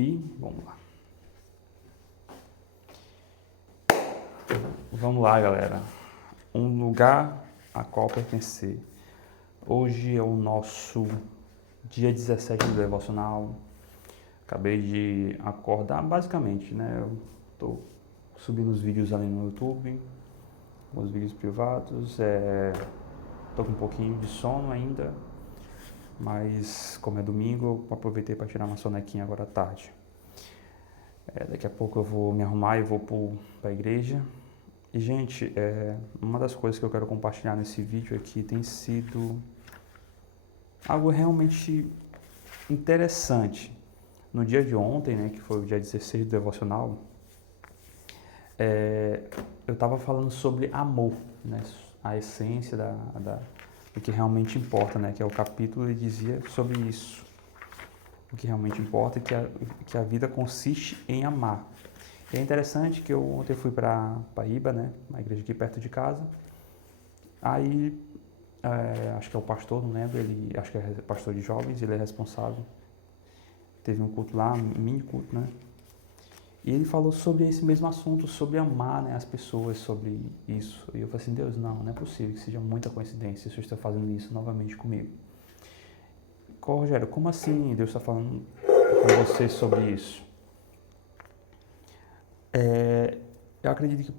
E vamos lá. Vamos lá, galera. Um lugar a qual pertencer. Hoje é o nosso dia 17 do devocional. Acabei de acordar, basicamente, né? Eu tô subindo os vídeos ali no YouTube, os vídeos privados. Tô com um pouquinho de sono ainda, mas como é domingo, eu aproveitei para tirar uma sonequinha agora à tarde. Daqui a pouco eu vou me arrumar e vou para a igreja. E, gente, uma das coisas que eu quero compartilhar nesse vídeo aqui tem sido algo realmente interessante. No dia de ontem, né, que foi o dia 16 do devocional, eu estava falando sobre amor, né, a essência do que realmente importa, né, que é o capítulo ele dizia sobre isso. O que realmente importa é que a vida consiste em amar. E é interessante que eu ontem fui para Paraíba, né, uma igreja aqui perto de casa. Aí, acho que é o pastor, não lembro, acho que é pastor de jovens, ele é responsável. Teve um culto lá, um mini culto, né? E ele falou sobre esse mesmo assunto, sobre amar, né, as pessoas, sobre isso. E eu falei assim, Deus, não é possível que seja muita coincidência se o Senhor está fazendo isso novamente comigo. Rogério, como assim Deus está falando com você sobre isso? Eu acredito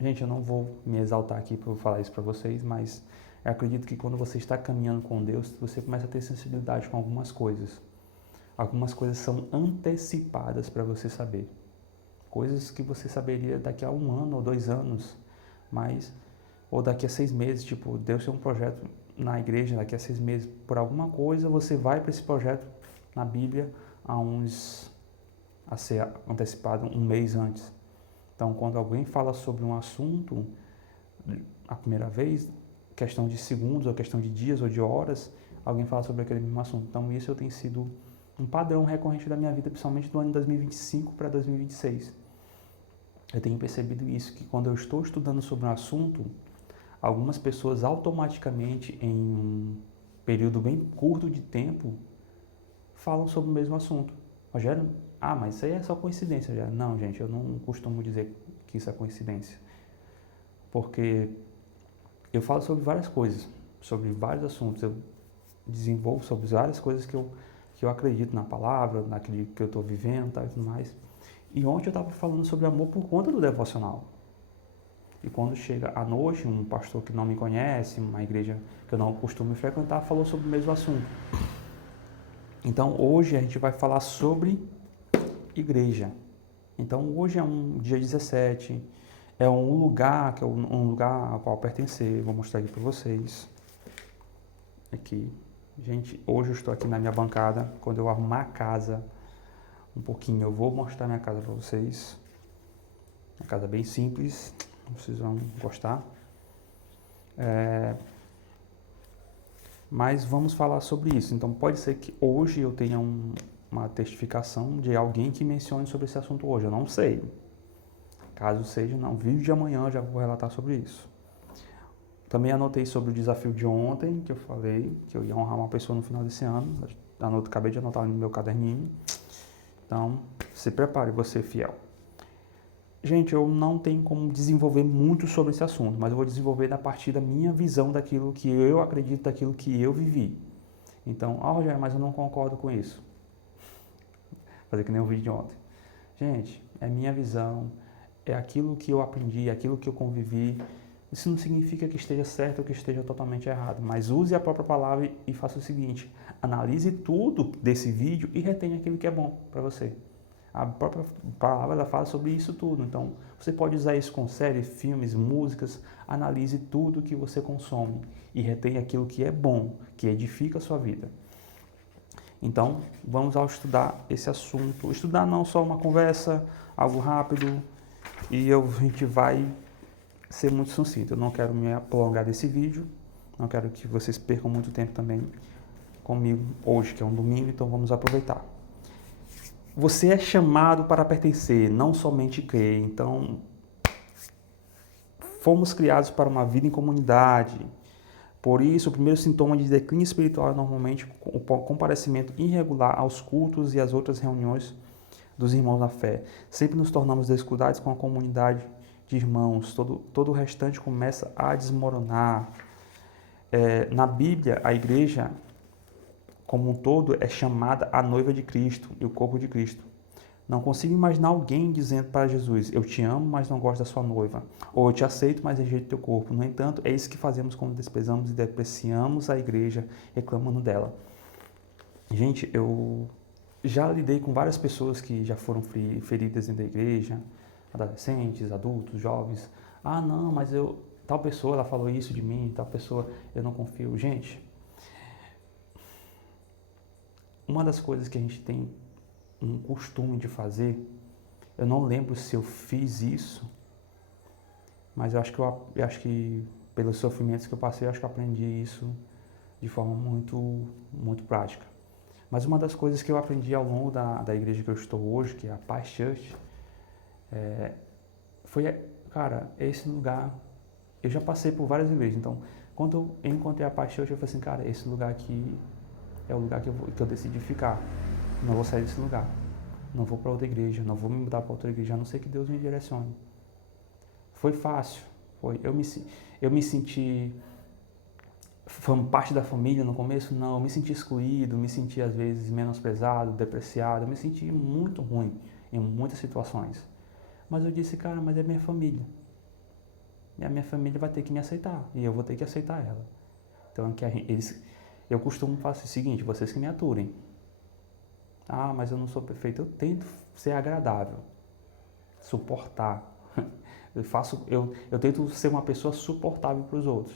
gente, eu não vou me exaltar aqui para falar isso para vocês, mas eu acredito que quando você está caminhando com Deus, você começa a ter sensibilidade com algumas coisas. Algumas coisas são antecipadas para você saber. Coisas que você saberia daqui a 1 ano ou 2 anos, ou daqui a 6 meses, tipo, Deus tem um projeto na igreja daqui a 6 meses. Por alguma coisa, você vai para esse projeto na Bíblia a ser antecipado 1 mês antes. Então, quando alguém fala sobre um assunto, a primeira vez, questão de segundos, ou questão de dias ou de horas, alguém fala sobre aquele mesmo assunto. Então, isso tem sido um padrão recorrente da minha vida, principalmente do ano 2025 para 2026. Eu tenho percebido isso, que quando eu estou estudando sobre um assunto, algumas pessoas automaticamente, em um período bem curto de tempo, falam sobre o mesmo assunto. Rogério, mas isso aí é só coincidência, Rogério. Não, gente, eu não costumo dizer que isso é coincidência. Porque eu falo sobre várias coisas, sobre vários assuntos. Eu desenvolvo sobre várias coisas que eu acredito na palavra, naquilo que eu estou vivendo, e tudo mais. E ontem eu estava falando sobre amor por conta do devocional. E quando chega à noite, um pastor que não me conhece, uma igreja que eu não costumo frequentar, falou sobre o mesmo assunto. Então hoje a gente vai falar sobre igreja. Então hoje é um dia 17, é um lugar ao qual pertencer. Vou mostrar aqui para vocês. Aqui. Gente, hoje eu estou aqui na minha bancada. Quando eu arrumar a casa um pouquinho, eu vou mostrar minha casa para vocês. Uma casa bem simples, vocês vão gostar. Mas vamos falar sobre isso. Então pode ser que hoje eu tenha uma testificação de alguém que mencione sobre esse assunto hoje. Eu não sei. Caso seja, no vídeo de amanhã eu já vou relatar sobre isso. Também anotei sobre o desafio de ontem, que eu falei, que eu ia honrar uma pessoa no final desse ano. Acabei de anotar no meu caderninho. Então, se prepare, você fiel. Gente, eu não tenho como desenvolver muito sobre esse assunto, mas eu vou desenvolver a partir da minha visão daquilo que eu acredito, daquilo que eu vivi. Então, Rogério, mas eu não concordo com isso. Fazer que nem o vídeo de ontem. Gente, é minha visão, é aquilo que eu aprendi, é aquilo que eu convivi. Isso não significa que esteja certo ou que esteja totalmente errado, mas use a própria palavra e faça o seguinte, analise tudo desse vídeo e retenha aquilo que é bom para você. A própria palavra ela fala sobre isso tudo, então você pode usar isso com séries, filmes, músicas, analise tudo que você consome e retenha aquilo que é bom, que edifica a sua vida. Então, vamos ao estudar esse assunto. Estudar não só uma conversa, algo rápido, e a gente vai ser muito sucinto. Eu não quero me prolongar nesse vídeo, não quero que vocês percam muito tempo também comigo hoje, que é um domingo, então vamos aproveitar. Você é chamado para pertencer, não somente crer. Então, fomos criados para uma vida em comunidade. Por isso, o primeiro sintoma de declínio espiritual é normalmente o comparecimento irregular aos cultos e às outras reuniões dos irmãos na fé. Sempre nos tornamos descuidados com a comunidade de irmãos, todo o restante começa a desmoronar. Na Bíblia, a igreja como um todo é chamada a noiva de Cristo e o corpo de Cristo. Não consigo imaginar alguém dizendo para Jesus: eu te amo, mas não gosto da sua noiva. Ou eu te aceito, mas rejeito teu corpo. No entanto, é isso que fazemos quando desprezamos e depreciamos a igreja, reclamando dela. Gente, eu já lidei com várias pessoas que já foram feridas dentro da igreja, adolescentes, adultos, jovens. Ah, não, mas tal pessoa ela falou isso de mim, tal pessoa eu não confio. Gente, uma das coisas que a gente tem um costume de fazer, eu não lembro se eu fiz isso, mas eu acho que pelos sofrimentos que eu passei, eu acho que eu aprendi isso de forma muito prática. Mas uma das coisas que eu aprendi ao longo da igreja que eu estou hoje, que é a Paz Church, cara, esse lugar, eu já passei por várias igrejas, então, quando eu encontrei a Paz Church, eu falei assim, cara, esse lugar aqui é o lugar que eu decidi ficar. Não vou sair desse lugar. Não vou para outra igreja, não vou me mudar para outra igreja, a não ser que Deus me direcione. Foi fácil, foi. Eu me senti parte da família no começo? Não, eu me senti excluído, me senti às vezes menosprezado, depreciado, eu me senti muito ruim em muitas situações. Mas eu disse, cara, mas é minha família. E a minha família vai ter que me aceitar, e eu vou ter que aceitar ela. Então, eu costumo fazer o seguinte, vocês que me aturem. Ah, mas eu não sou perfeito. Eu tento ser agradável, suportar. Eu tento ser uma pessoa suportável para os outros.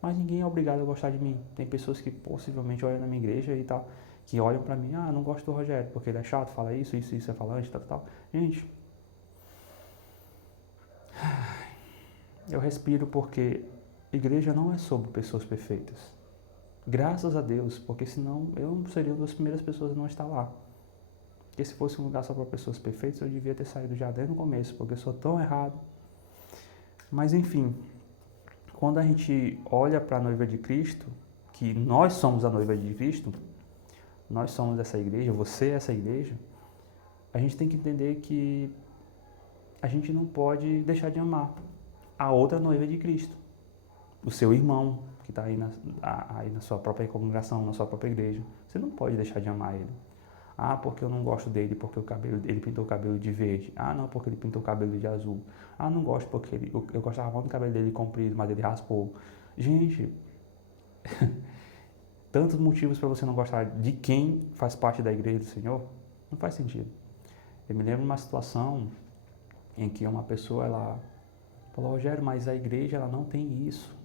Mas ninguém é obrigado a gostar de mim. Tem pessoas que possivelmente olham na minha igreja e tal, que olham para mim, não gosto do Rogério, porque ele é chato, fala isso é falante, tal. Gente, eu respiro porque igreja não é sobre pessoas perfeitas. Graças a Deus, porque senão eu seria uma das primeiras pessoas a não estar lá. Porque se fosse um lugar só para pessoas perfeitas, eu devia ter saído já desde o começo, porque eu sou tão errado. Mas enfim, quando a gente olha para a noiva de Cristo, que nós somos a noiva de Cristo, nós somos essa igreja, você é essa igreja, a gente tem que entender que a gente não pode deixar de amar a outra noiva de Cristo, o seu irmão, que está aí na sua própria congregação, na sua própria igreja. Você não pode deixar de amar ele. Ah, porque eu não gosto dele, porque ele pintou o cabelo de verde. Ah, não, porque ele pintou o cabelo de azul. Ah, não gosto porque eu gostava muito do cabelo dele comprido, mas ele raspou. Gente, tantos motivos para você não gostar de quem faz parte da igreja do Senhor, não faz sentido. Eu me lembro de uma situação em que uma pessoa, ela falou, Rogério, mas a igreja ela não tem isso.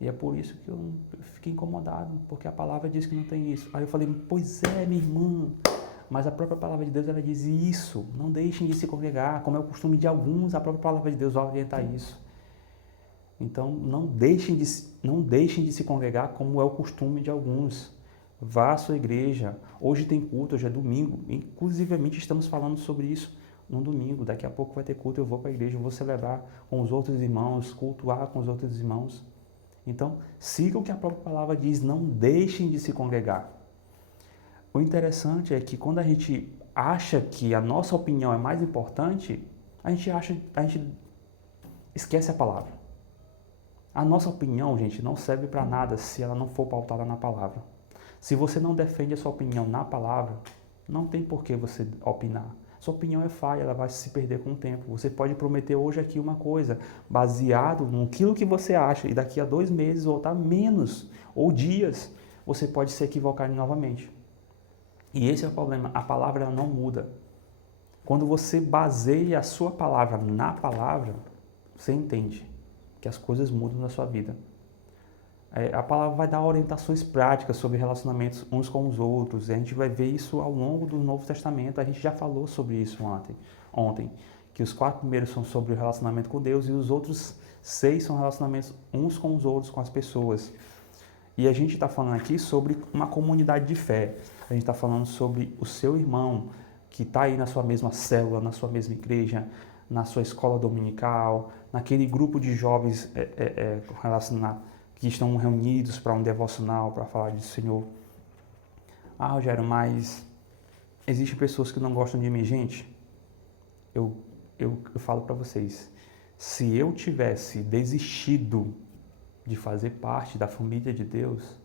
E é por isso que eu fiquei incomodado, porque a palavra diz que não tem isso. Aí eu falei, pois é, minha irmã, mas a própria palavra de Deus, ela diz isso. Não deixem de se congregar, como é o costume de alguns, a própria palavra de Deus vai orientar isso. Então, não deixem de se congregar como é o costume de alguns. Vá à sua igreja. Hoje tem culto, hoje é domingo. Inclusivamente estamos falando sobre isso no domingo. Daqui a pouco vai ter culto, eu vou para a igreja, eu vou celebrar com os outros irmãos, cultuar com os outros irmãos. Então, sigam o que a própria palavra diz, não deixem de se congregar. O interessante é que quando a gente acha que a nossa opinião é mais importante, a gente esquece a palavra. A nossa opinião, gente, não serve para nada se ela não for pautada na palavra. Se você não defende a sua opinião na palavra, não tem por que você opinar. Sua opinião é falha, ela vai se perder com o tempo. Você pode prometer hoje aqui uma coisa, baseado naquilo que você acha, e daqui a 2 meses ou até menos, ou dias, você pode se equivocar novamente. E esse é o problema, a palavra ela não muda. Quando você baseia a sua palavra na palavra, você entende que as coisas mudam na sua vida. A palavra vai dar orientações práticas sobre relacionamentos uns com os outros. A gente vai ver isso ao longo do Novo Testamento. A gente já falou sobre isso ontem, que os 4 primeiros são sobre o relacionamento com Deus e os outros 6 são relacionamentos uns com os outros, com as pessoas. E a gente está falando aqui sobre uma comunidade de fé. A gente está falando sobre o seu irmão que está aí na sua mesma célula, na sua mesma igreja, na sua escola dominical, naquele grupo de jovens que estão reunidos para um devocional, para falar do Senhor. Ah, Rogério, mas existem pessoas que não gostam de mim. Gente, eu falo para vocês, se eu tivesse desistido de fazer parte da família de Deus,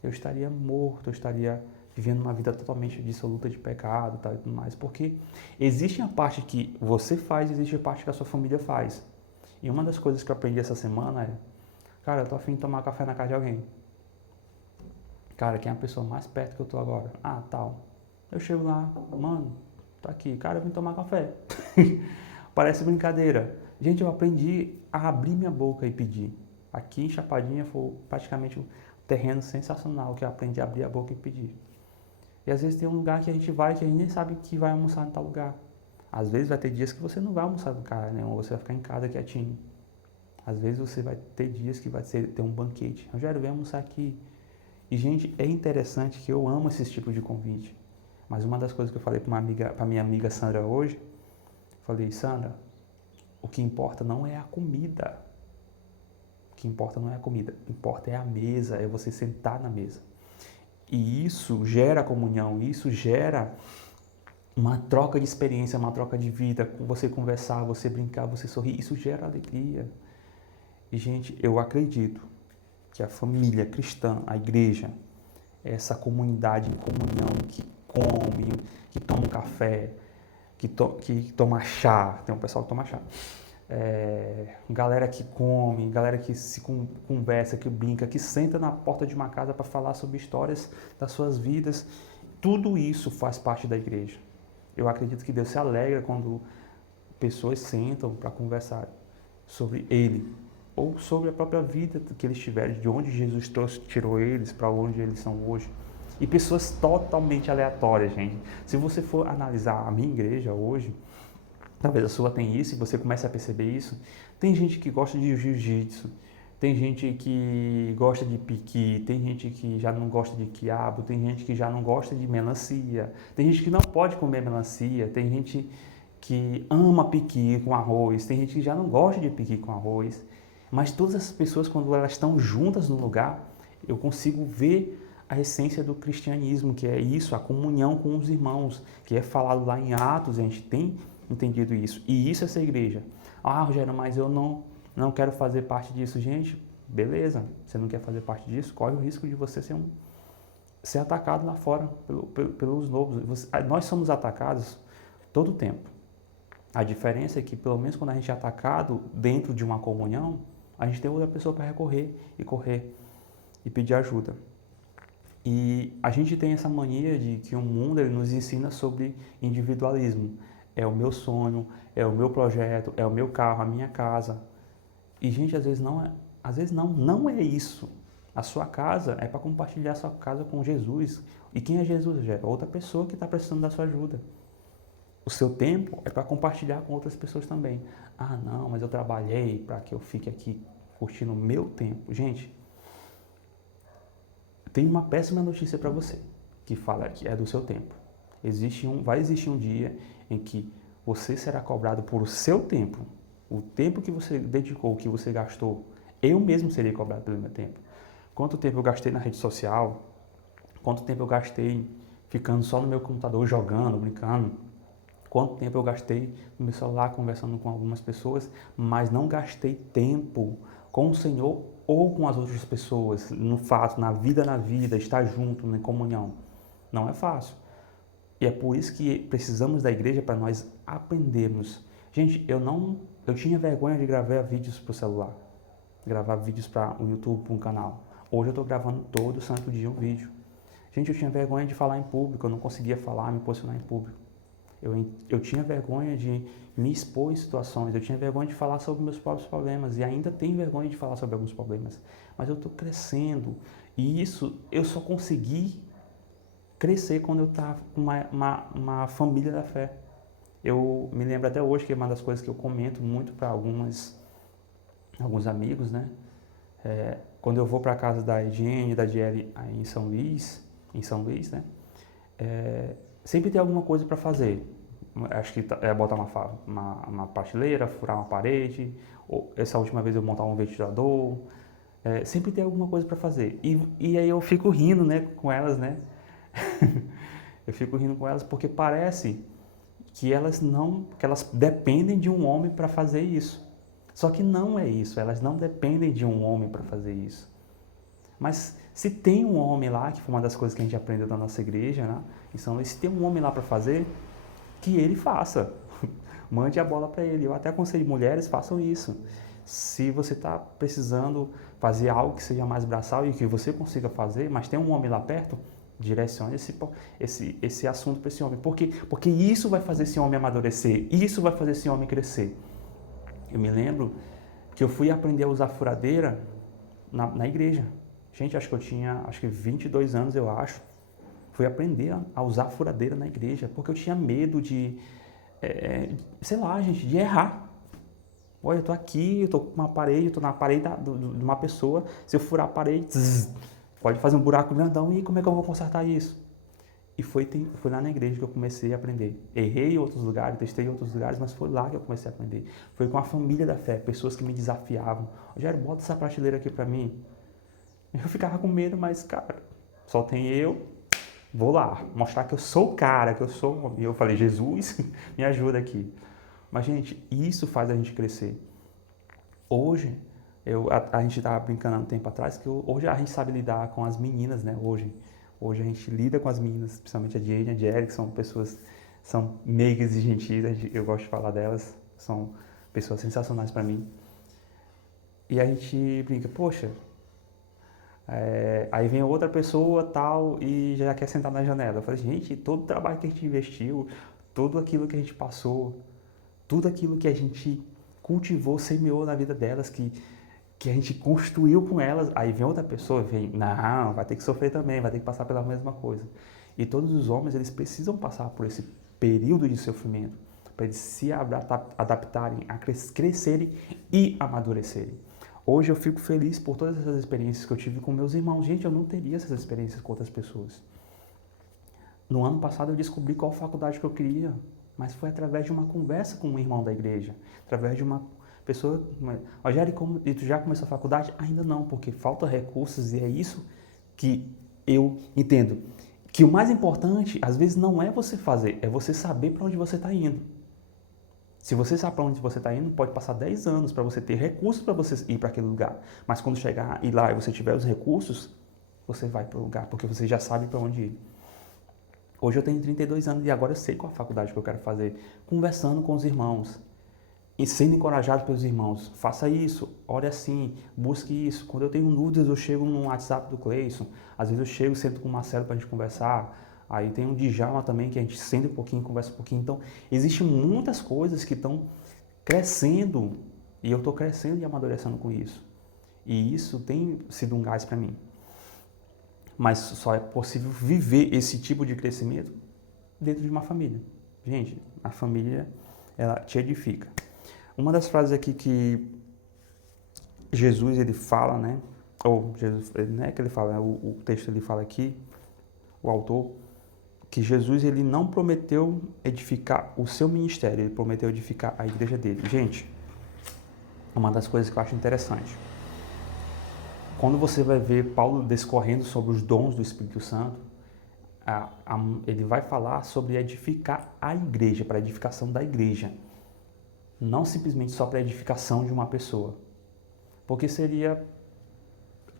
eu estaria morto, eu estaria vivendo uma vida totalmente dissoluta de pecado, tal, e tudo mais, porque existe a parte que você faz, existe a parte que a sua família faz. E uma das coisas que eu aprendi essa semana é, cara, eu tô a fim de tomar café na casa de alguém. Cara, quem é a pessoa mais perto que eu tô agora? Ah, tal. Eu chego lá, mano, tá aqui, cara, eu vim tomar café. Parece brincadeira. Gente, eu aprendi a abrir minha boca e pedir. Aqui em Chapadinha foi praticamente um terreno sensacional que eu aprendi a abrir a boca e pedir. E às vezes tem um lugar que a gente vai que a gente nem sabe que vai almoçar em tal lugar. Às vezes vai ter dias que você não vai almoçar com cara nenhum, você vai ficar em casa quietinho. Às vezes você vai ter dias que vai ter um banquete. Rogério, vem almoçar aqui. E, gente, é interessante que eu amo esse tipo de convite. Mas uma das coisas que eu falei para minha amiga Sandra hoje, falei, Sandra, o que importa não é a comida. O que importa não é a comida. O que importa é a mesa, é você sentar na mesa. E isso gera comunhão, isso gera uma troca de experiência, uma troca de vida, você conversar, você brincar, você sorrir, isso gera alegria. E, gente, eu acredito que a família cristã, a igreja, é essa comunidade em comunhão que come, que toma um café, que toma chá, tem um pessoal que toma chá, galera que come, galera que se conversa, que brinca, que senta na porta de uma casa para falar sobre histórias das suas vidas, tudo isso faz parte da igreja. Eu acredito que Deus se alegra quando pessoas sentam para conversar sobre Ele, ou sobre a própria vida que eles tiveram, de onde Jesus tirou eles, para onde eles são hoje. E pessoas totalmente aleatórias, gente. Se você for analisar a minha igreja hoje, talvez a sua tenha isso, e você comece a perceber isso, tem gente que gosta de jiu-jitsu, tem gente que gosta de piqui, tem gente que já não gosta de quiabo, tem gente que já não gosta de melancia, tem gente que não pode comer melancia, tem gente que ama piqui com arroz, tem gente que já não gosta de piqui com arroz. Mas todas essas pessoas, quando elas estão juntas no lugar, eu consigo ver a essência do cristianismo, que é isso, a comunhão com os irmãos, que é falado lá em Atos, a gente tem entendido isso. E isso é essa igreja. Ah, Rogério, mas eu não quero fazer parte disso. Gente, beleza, você não quer fazer parte disso, corre o risco de você ser atacado lá fora pelos lobos. Nós somos atacados todo o tempo. A diferença é que, pelo menos quando a gente é atacado dentro de uma comunhão, a gente tem outra pessoa para recorrer e correr e pedir ajuda. E a gente tem essa mania de que o mundo ele nos ensina sobre individualismo. É o meu sonho, é o meu projeto, é o meu carro, a minha casa. E, gente, às vezes não é isso. A sua casa é para compartilhar a sua casa com Jesus. E quem é Jesus? É outra pessoa que está precisando da sua ajuda. O seu tempo é para compartilhar com outras pessoas também. Ah, não, mas eu trabalhei para que eu fique aqui curtindo o meu tempo. Gente, tem uma péssima notícia para você, que fala que é do seu tempo. Vai existir um dia em que você será cobrado por o seu tempo, o tempo que você dedicou, que você gastou. Eu mesmo serei cobrado pelo meu tempo. Quanto tempo eu gastei na rede social? Quanto tempo eu gastei ficando só no meu computador jogando, brincando? Quanto tempo eu gastei no meu celular conversando com algumas pessoas, mas não gastei tempo com o Senhor ou com as outras pessoas, no fato, na vida, estar junto, em comunhão. Não é fácil. E é por isso que precisamos da igreja para nós aprendermos. Gente, eu tinha vergonha de gravar vídeos para o celular, gravar vídeos para o YouTube, para um canal. Hoje eu estou gravando todo santo dia um vídeo. Gente, eu tinha vergonha de falar em público, eu não conseguia falar, me posicionar em público. Eu tinha vergonha de me expor em situações, eu tinha vergonha de falar sobre meus próprios problemas e ainda tenho vergonha de falar sobre alguns problemas. Mas eu estou crescendo e isso eu só consegui crescer quando eu estava com uma família da fé. Eu me lembro até hoje que é uma das coisas que eu comento muito para alguns amigos, né? Quando eu vou para a casa da Ediene e da Diele em São Luís, né? Sempre tem alguma coisa para fazer. Acho que é botar uma prateleira, furar uma parede. Essa última vez eu montar um ventilador. Sempre tem alguma coisa para fazer. E aí eu fico rindo, né, com elas, né? Eu fico rindo com elas porque parece que elas dependem de um homem para fazer isso. Só que não é isso, elas não dependem de um homem para fazer isso. Mas se tem um homem lá, que foi uma das coisas que a gente aprendeu da nossa igreja, né? Então, se tem um homem lá para fazer, que ele faça. Mande a bola para ele. Eu até aconselho mulheres, façam isso. Se você está precisando fazer algo que seja mais braçal e que você consiga fazer, mas tem um homem lá perto, direcione esse assunto para esse homem. Porque isso vai fazer esse homem amadurecer, isso vai fazer esse homem crescer. Eu me lembro que eu fui aprender a usar furadeira na igreja. Gente, acho que eu tinha 22 anos, eu acho. Fui aprender a usar furadeira na igreja, porque eu tinha medo sei lá, gente, de errar. Olha, eu tô aqui, eu tô com uma parede, eu tô na parede de uma pessoa, se eu furar a parede, pode fazer um buraco grandão, e como é que eu vou consertar isso? E foi lá na igreja que eu comecei a aprender. Errei em outros lugares, testei em outros lugares, mas foi lá que eu comecei a aprender. Foi com a família da fé, pessoas que me desafiavam. Rogério, bota essa prateleira aqui pra mim. Eu ficava com medo, mas, cara, só tem eu, vou lá, mostrar que eu sou o cara, que eu sou... E eu falei, Jesus, me ajuda aqui. Mas, gente, isso faz a gente crescer. Hoje, a gente estava brincando há um tempo atrás, que hoje a gente sabe lidar com as meninas, né? Hoje a gente lida com as meninas, principalmente a Jane e a Jerry, que são pessoas, são meigas e gentis, eu gosto de falar delas, são pessoas sensacionais para mim. E a gente brinca, poxa, aí vem outra pessoa tal e já quer sentar na janela. Eu falei, gente, todo o trabalho que a gente investiu, tudo aquilo que a gente passou, tudo aquilo que a gente cultivou, semeou na vida delas, que a gente construiu com elas, aí vem outra pessoa, não, vai ter que sofrer também, vai ter que passar pela mesma coisa. E todos os homens, eles precisam passar por esse período de sofrimento, para eles se adaptarem, a crescerem e amadurecerem. Hoje eu fico feliz por todas essas experiências que eu tive com meus irmãos. Gente, eu não teria essas experiências com outras pessoas. No ano passado eu descobri qual faculdade que eu queria, mas foi através de uma conversa com um irmão da igreja, através de uma pessoa, Rogério, e tu já começou a faculdade? Ainda não, porque falta recursos, e é isso que eu entendo. Que o mais importante, às vezes, não é você fazer, é você saber para onde você está indo. Se você sabe para onde você está indo, pode passar 10 anos para você ter recursos para você ir para aquele lugar. Mas quando chegar e lá e você tiver os recursos, você vai para o lugar, porque você já sabe para onde ir. Hoje eu tenho 32 anos e agora eu sei qual a faculdade que eu quero fazer. Conversando com os irmãos e sendo encorajado pelos irmãos. Faça isso, ore assim, busque isso. Quando eu tenho dúvidas, eu chego no WhatsApp do Cleison. Às vezes eu chego, sento com o Marcelo para a gente conversar. Aí tem o Djalma também, que a gente senta um pouquinho, conversa um pouquinho. Então, existem muitas coisas que estão crescendo e eu estou crescendo e amadurecendo com isso. E isso tem sido um gás para mim. Mas só é possível viver esse tipo de crescimento dentro de uma família. Gente, a família, ela te edifica. Uma das frases aqui que Jesus, ele fala, né? Ou Jesus, não é que ele fala, o texto ele fala aqui, o autor, que Jesus, ele não prometeu edificar o seu ministério, ele prometeu edificar a igreja dele. Gente, uma das coisas que eu acho interessante, quando você vai ver Paulo discorrendo sobre os dons do Espírito Santo, ele vai falar sobre edificar a igreja, para a edificação da igreja. Não simplesmente só para a edificação de uma pessoa. Porque seria,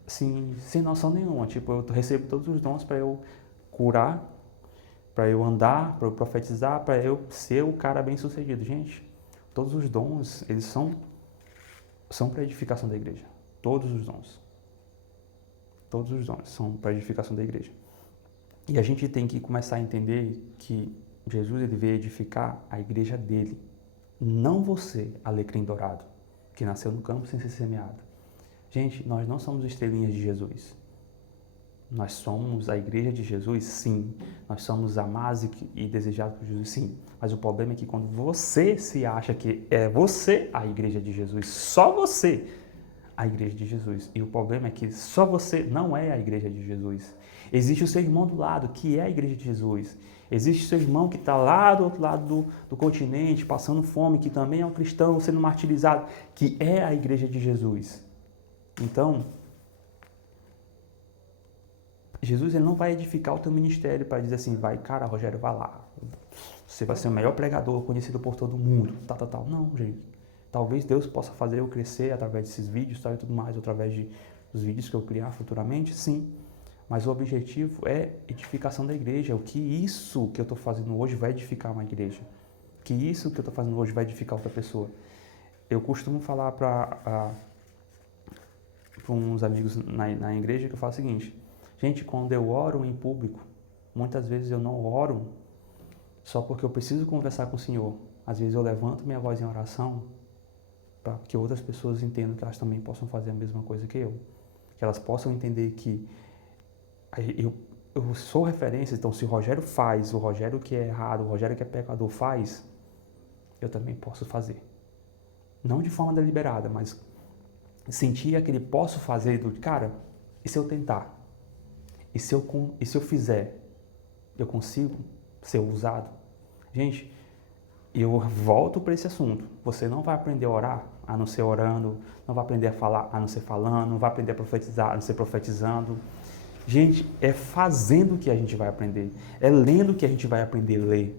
assim, sem noção nenhuma. Tipo, eu recebo todos os dons para eu curar, para eu andar, para eu profetizar, para eu ser o cara bem sucedido. Gente, todos os dons, eles são para a edificação da igreja. Todos os dons. Todos os dons são para a edificação da igreja. E a gente tem que começar a entender que Jesus, ele veio edificar a igreja dele. Não você, alecrim dourado, que nasceu no campo sem ser semeado. Gente, nós não somos estrelinhas de Jesus. Nós somos a igreja de Jesus, sim. Nós somos amados e desejados por Jesus, sim. Mas o problema é que quando você se acha que é você a igreja de Jesus, só você a igreja de Jesus. E o problema é que só você não é a igreja de Jesus. Existe o seu irmão do lado, que é a igreja de Jesus. Existe o seu irmão que está lá do outro lado do continente, passando fome, que também é um cristão, sendo martirizado, que é a igreja de Jesus. Então, Jesus ele não vai edificar o teu ministério para dizer assim, vai, cara, Rogério, vai lá. Você vai ser o melhor pregador conhecido por todo mundo, tal. Não, gente. Talvez Deus possa fazer eu crescer através desses vídeos, tal, e tudo mais, através dos vídeos que eu criar futuramente, sim. Mas o objetivo é edificação da igreja. O que isso que eu estou fazendo hoje vai edificar uma igreja. Que isso que eu estou fazendo hoje vai edificar outra pessoa. Eu costumo falar para uns amigos na igreja que eu falo o seguinte, gente, quando eu oro em público, muitas vezes eu não oro só porque eu preciso conversar com o Senhor. Às vezes eu levanto minha voz em oração para que outras pessoas entendam que elas também possam fazer a mesma coisa que eu. Que elas possam entender que eu sou referência, então se o Rogério faz, o Rogério que é errado, o Rogério que é pecador faz, eu também posso fazer. Não de forma deliberada, mas sentir aquele posso fazer do cara, e se eu tentar? E se eu fizer? Eu consigo ser usado? Gente, eu volto para esse assunto. Você não vai aprender a orar a não ser orando, não vai aprender a falar a não ser falando, não vai aprender a profetizar a não ser profetizando. Gente, é fazendo que a gente vai aprender, é lendo que a gente vai aprender a ler.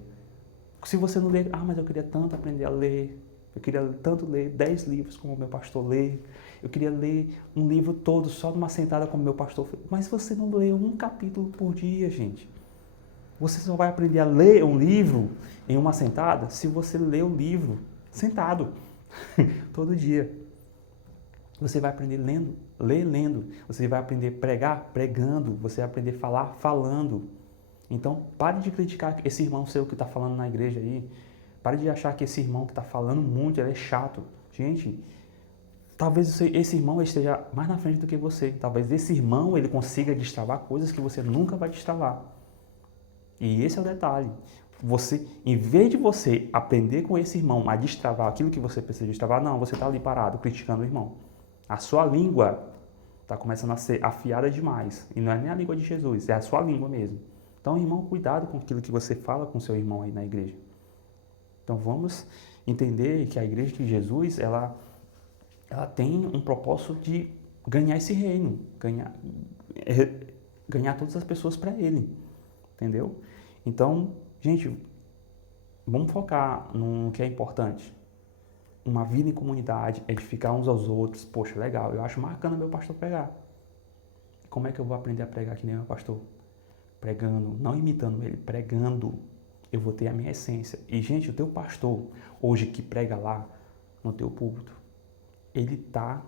Se você não ler, mas eu queria tanto aprender a ler, eu queria tanto ler 10 livros como o meu pastor lê, eu queria ler um livro todo só numa sentada como o meu pastor fez. Mas você não lê um capítulo por dia, gente. Você só vai aprender a ler um livro em uma sentada se você ler o livro sentado, todo dia. Você vai aprender lendo, ler lendo. Você vai aprender a pregar pregando. Você vai aprender a falar falando. Então, pare de criticar esse irmão seu que está falando na igreja aí. Pare de achar que esse irmão que está falando muito, ele é chato. Gente, talvez esse irmão esteja mais na frente do que você. Talvez esse irmão ele consiga destravar coisas que você nunca vai destravar. E esse é o detalhe. Você, em vez de você aprender com esse irmão a destravar aquilo que você precisa destravar, não, você está ali parado, criticando o irmão. A sua língua está começando a ser afiada demais. E não é nem a língua de Jesus, é a sua língua mesmo. Então, irmão, cuidado com aquilo que você fala com seu irmão aí na igreja. Então, vamos entender que a igreja de Jesus, ela tem um propósito de ganhar esse reino, ganhar todas as pessoas para ele, entendeu? Então, gente, vamos focar no que é importante. Uma vida em comunidade, edificar uns aos outros. Poxa, legal, eu acho bacana meu pastor pregar. Como é que eu vou aprender a pregar que nem meu pastor? Pregando, não imitando ele, pregando. Eu vou ter a minha essência. E, gente, o teu pastor, hoje que prega lá no teu púlpito, ele tá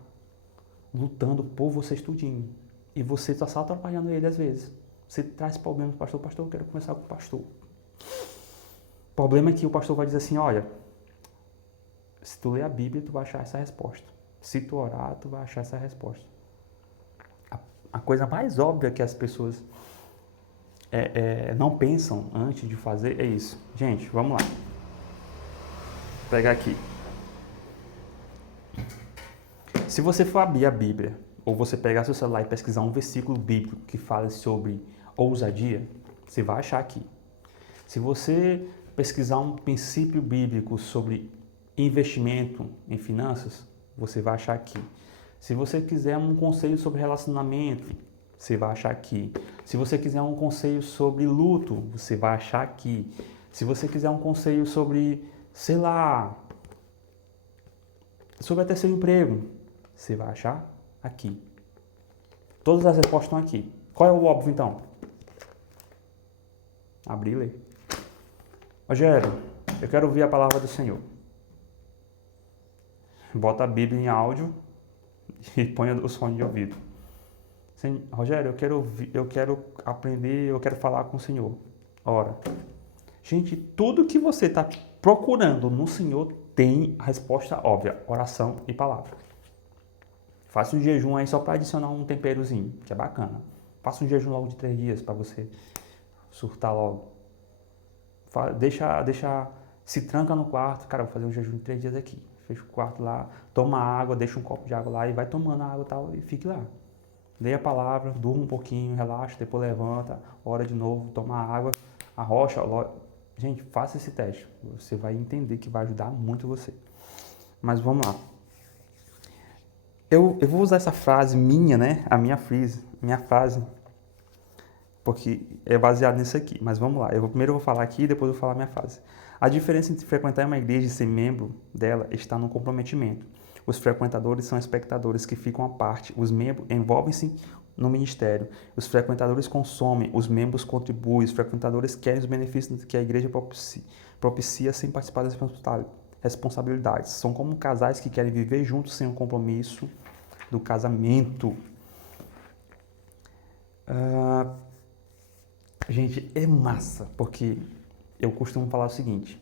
lutando por você estudinho. E você está só atrapalhando ele às vezes. Você traz problemas para o pastor, eu quero conversar com o pastor. O problema é que o pastor vai dizer assim, olha, se tu ler a Bíblia, tu vai achar essa resposta. Se tu orar, tu vai achar essa resposta. A coisa mais óbvia que as pessoas não pensam antes de fazer é isso. Gente, vamos lá. Vou pegar aqui. Se você for abrir a Bíblia, ou você pegar seu celular e pesquisar um versículo bíblico que fala sobre ousadia, você vai achar aqui. Se você pesquisar um princípio bíblico sobre investimento em finanças, você vai achar aqui. Se você quiser um conselho sobre relacionamento, você vai achar aqui. Se você quiser um conselho sobre luto, você vai achar aqui. Se você quiser um conselho sobre, sei lá, sobre até seu emprego, você vai achar aqui. Todas as respostas estão aqui. Qual é o óbvio então? Abrir e ler. Rogério, eu quero ouvir a palavra do Senhor. Bota a Bíblia em áudio e põe os fones de ouvido. Rogério, eu quero aprender, eu quero falar com o Senhor. Ora. Gente, tudo que você está procurando no Senhor tem a resposta óbvia, oração e palavra. Faça um jejum aí só para adicionar um temperozinho, que é bacana. Faça um jejum logo de 3 dias para você surtar logo. Se tranca no quarto, cara, vou fazer um jejum de 3 dias aqui. Fecha o quarto lá, toma água, deixa um copo de água lá e vai tomando água e tal e fique lá. Leia a palavra, durma um pouquinho, relaxa, depois levanta, ora de novo, toma água, arrocha. Gente, faça esse teste. Você vai entender que vai ajudar muito você. Mas vamos lá. Eu vou usar essa frase minha, né? A minha frase porque é baseado nisso aqui. Mas vamos lá, primeiro eu vou falar aqui e depois eu vou falar a minha frase. A diferença entre frequentar uma igreja e ser membro dela está no comprometimento. Os frequentadores são espectadores que ficam à parte, os membros envolvem-se no ministério, os frequentadores consomem, os membros contribuem, os frequentadores querem os benefícios que a igreja propicia sem participar das responsabilidades. São como casais que querem viver juntos sem o compromisso do casamento. Gente, é massa, porque eu costumo falar o seguinte: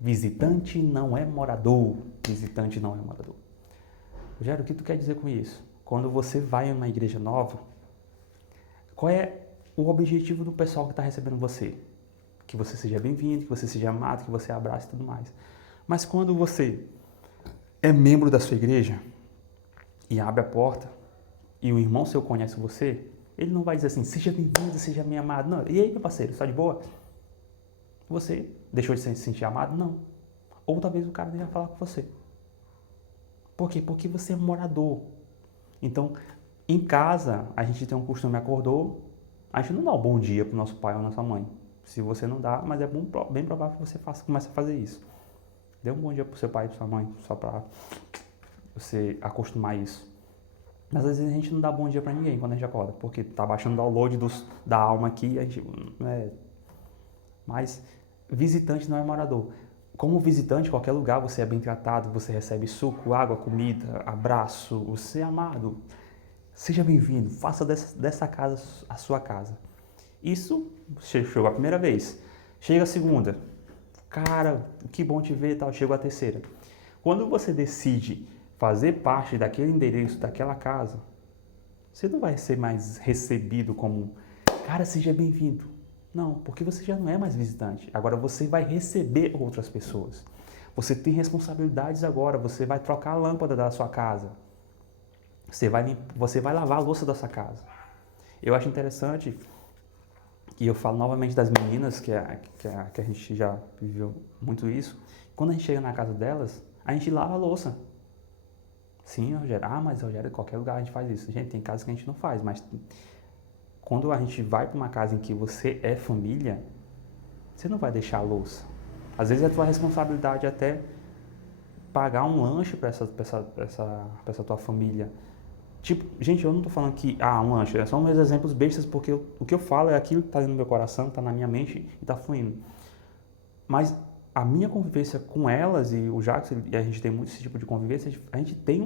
visitante não é morador. Visitante não é morador. Rogério, o que tu quer dizer com isso? Quando você vai em uma igreja nova, qual é o objetivo do pessoal que está recebendo você? Que você seja bem-vindo, que você seja amado, que você abrace e tudo mais. Mas quando você é membro da sua igreja e abre a porta e o irmão seu conhece você, ele não vai dizer assim, seja bem-vindo, seja bem amado. Não. E aí, meu parceiro, está de boa? Você deixou de se sentir amado? Não. Ou talvez o cara nem vai falar com você. Por quê? Porque você é morador. Então, em casa, a gente tem um costume, acordou, a gente não dá um bom dia para o nosso pai ou nossa mãe. Se você não dá, mas é bem provável que você comece a fazer isso. Dê um bom dia para o seu pai e para sua mãe, só para você acostumar isso. Mas às vezes a gente não dá bom dia para ninguém quando a gente acorda, porque tá baixando o download da alma aqui, a gente... Mas visitante não é morador. Como visitante, em qualquer lugar você é bem tratado, você recebe suco, água, comida, abraço, você é amado. Seja bem-vindo, faça dessa casa a sua casa. Isso chegou a primeira vez. Chega a segunda. Cara, que bom te ver e tal. Chegou a terceira. Quando você decide fazer parte daquele endereço, daquela casa, você não vai ser mais recebido como, cara, seja bem-vindo. Não, porque você já não é mais visitante. Agora você vai receber outras pessoas. Você tem responsabilidades agora. Você vai trocar a lâmpada da sua casa. Você vai lavar a louça da sua casa. Eu acho interessante, e eu falo novamente das meninas, que a gente já viveu muito isso. Quando a gente chega na casa delas, a gente lava a louça. Sim, Rogério. Mas Rogério, em qualquer lugar a gente faz isso. Gente, tem casas que a gente não faz, mas quando a gente vai para uma casa em que você é família, você não vai deixar a louça. Às vezes é a tua responsabilidade até pagar um lanche para essa tua família. Tipo, gente, eu não tô falando que, um lanche, é só meus exemplos bestas, porque o que eu falo é aquilo que tá no meu coração, tá na minha mente e tá fluindo. Mas a minha convivência com elas e o Jackson, e a gente tem muito esse tipo de convivência, a gente tem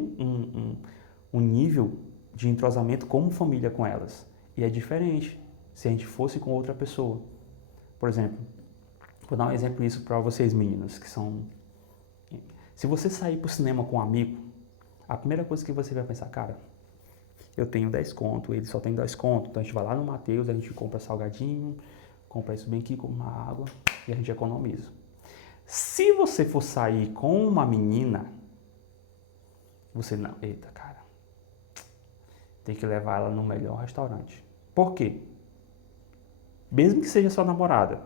um nível de entrosamento como família com elas. E é diferente se a gente fosse com outra pessoa. Por exemplo, vou dar um exemplo disso para vocês meninas, que são... Se você sair pro cinema com um amigo, a primeira coisa que você vai pensar, cara, eu tenho 10 conto, ele só tem 10 conto, então a gente vai lá no Mateus, a gente compra salgadinho, compra isso bem aqui, compra uma água e a gente economiza. Se você for sair com uma menina, você não, eita cara, tem que levar ela no melhor restaurante. Por quê? Mesmo que seja sua namorada,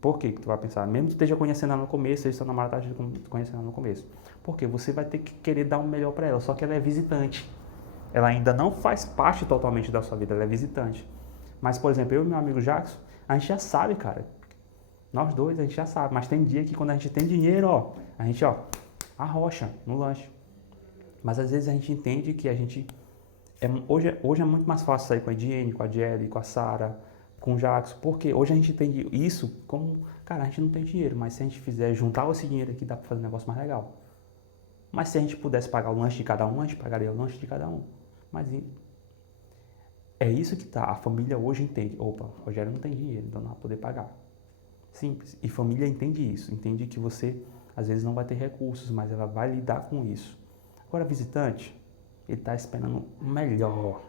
por que tu vai pensar? Mesmo que tu esteja conhecendo ela no começo, seja sua namorada esteja conhecendo ela no começo. Porque você vai ter que querer dar o melhor para ela, só que ela é visitante. Ela ainda não faz parte totalmente da sua vida, ela é visitante. Mas, por exemplo, eu e meu amigo Jackson, a gente já sabe, cara. Nós dois, a gente já sabe. Mas tem dia que quando a gente tem dinheiro, a gente, arrocha no lanche. Mas às vezes a gente entende que a gente... Hoje é muito mais fácil sair com a Ediene, com a Jelly, com a Sara, com o Jackson. Porque hoje a gente entende isso como... Cara, a gente não tem dinheiro, mas se a gente fizer juntar esse dinheiro aqui, dá pra fazer um negócio mais legal. Mas se a gente pudesse pagar o lanche de cada um, a gente pagaria o lanche de cada um. Mas é isso que tá. A família hoje entende. Opa, Rogério não tem dinheiro, então não vai poder pagar. Simples. E família entende isso. Entende que você, às vezes, não vai ter recursos, mas ela vai lidar com isso. Agora, visitante, ele tá esperando o melhor.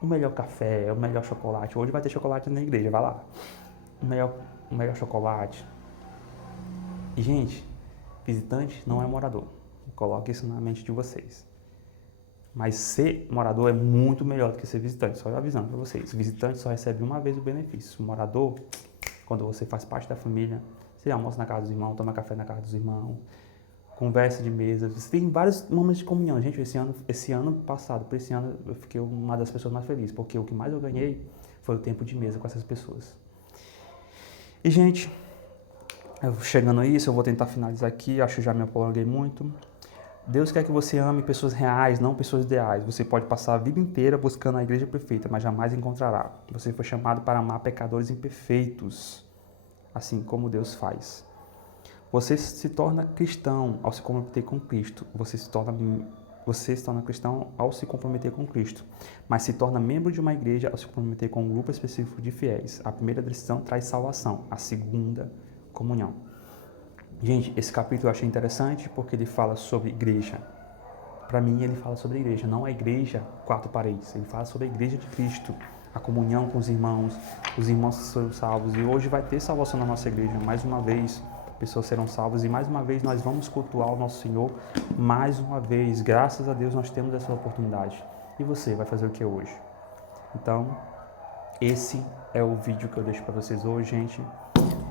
O melhor café, o melhor chocolate. Hoje vai ter chocolate na igreja, vai lá. O melhor chocolate. E, gente, visitante não é morador. Coloque isso na mente de vocês. Mas ser morador é muito melhor do que ser visitante. Só avisando para vocês. Visitante só recebe uma vez o benefício. Morador, quando você faz parte da família, você almoça na casa dos irmãos, toma café na casa dos irmãos, conversa de mesa. Você tem vários momentos de comunhão. Gente, esse ano passado, por esse ano, eu fiquei uma das pessoas mais felizes. Porque o que mais eu ganhei foi o tempo de mesa com essas pessoas. E, gente, chegando a isso, eu vou tentar finalizar aqui, acho que já me prolonguei muito. Deus quer que você ame pessoas reais, não pessoas ideais. Você pode passar a vida inteira buscando a igreja perfeita, mas jamais encontrará. Você foi chamado para amar pecadores imperfeitos, assim como Deus faz. Você se torna cristão ao se comprometer com Cristo. Você se torna cristão ao se comprometer com Cristo, mas se torna membro de uma igreja ao se comprometer com um grupo específico de fiéis. A primeira decisão traz salvação, a segunda, comunhão. Gente, esse capítulo eu achei interessante porque ele fala sobre igreja. Para mim, ele fala sobre a igreja, não a igreja quatro paredes. Ele fala sobre a igreja de Cristo, a comunhão com os irmãos serão salvos. E hoje vai ter salvação na nossa igreja, mais uma vez. Pessoas serão salvas e mais uma vez nós vamos cultuar o nosso Senhor. Mais uma vez, graças a Deus, nós temos essa oportunidade. E você vai fazer o que hoje? Então, esse é o vídeo que eu deixo para vocês hoje, gente.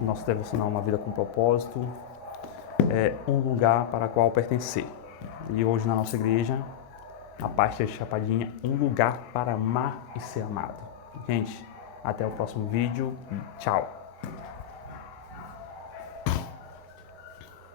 Nosso devocional Uma Vida com Propósito. É um lugar para o qual pertencer. E hoje na nossa igreja, a parte da Chapadinha, um lugar para amar e ser amado. Gente, até o próximo vídeo. Tchau!